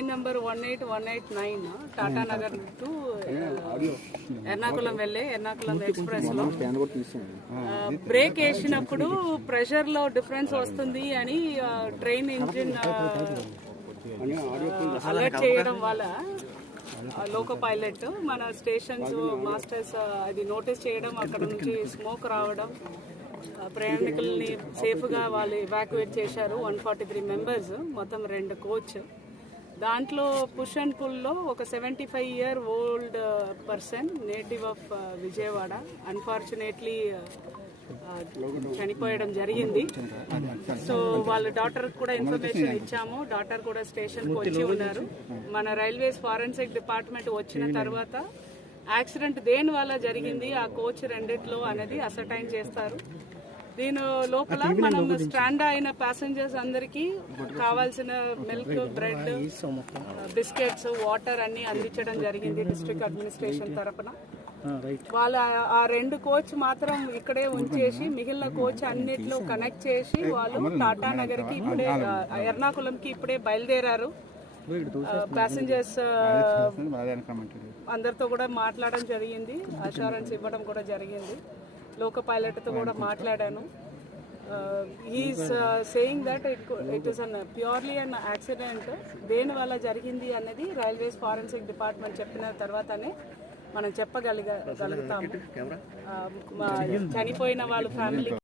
Train number 18189 Tata Nagar to Ernakulam వెళ్ళే Ernakulam express లో break వేసినప్పుడు ప్రెషర్ లో డిఫరెన్స్ వస్తుంది అని ట్రైన్ ఇంజిన్ అలర్ట్ చేయడం వల్ల లోకో పైలట్ మన స్టేషన్స్ మాస్టర్స్ అది నోటీస్ చేయడం, అక్కడ నుంచి స్మోక్ రావడం, ప్రయాణికుల్ని సేఫ్గా వాళ్ళు ఎవాక్యుయేట్ చేశారు. 143 మెంబర్స్, మొత్తం 2 కోచ్. దాంట్లో పుష్ అండ్ పుల్లో ఒక 75-year-old person, native of Vijayawada, unfortunately చనిపోయడం జరిగింది. సో వాళ్ళ డాటర్కి కూడా ఇన్ఫర్మేషన్ ఇచ్చాము. డాటర్ కూడా స్టేషన్కి వచ్చి ఉన్నారు. మన రైల్వేస్ ఫారెన్సిక్ డిపార్ట్మెంట్ వచ్చిన తర్వాత యాక్సిడెంట్ దేని వల్ల జరిగింది, ఆ కోచ్ రెండిట్లో అనేది అసర్టైన్ చేస్తారు. దీని లోపల మనం స్టాండ్ అయిన ప్యాసింజర్స్ అందరికీ కావాల్సిన మిల్క్, బ్రెడ్, బిస్కెట్స్, వాటర్ అన్ని అందించడం జరిగింది డిస్ట్రిక్ట్ అడ్మినిస్ట్రేషన్ తరఫున. వాళ్ళ ఆ 2 కోచ్ మాత్రం ఇక్కడే ఉంచేసి మిగిలిన కోచ్ అన్నిట్లో కనెక్ట్ చేసి వాళ్ళు టాటా నగర్కి ఇప్పుడే ఎర్నాకుళంకి ఇప్పుడే బయలుదేరారు. ప్యాసింజర్స్ అందరితో కూడా మాట్లాడడం జరిగింది, అష్యూరెన్స్ ఇవ్వడం కూడా జరిగింది. లోకో పైలట్తో కూడా మాట్లాడాను. Is saying that it is an purely an accident. దేని వల్ల జరిగింది అన్నది రైల్వేస్ ఫారెన్సిక్ డిపార్ట్మెంట్ చెప్పిన తర్వాతనే మనం చెప్పగలుగుతాము. చనిపోయిన వాళ్ళ ఫ్యామిలీ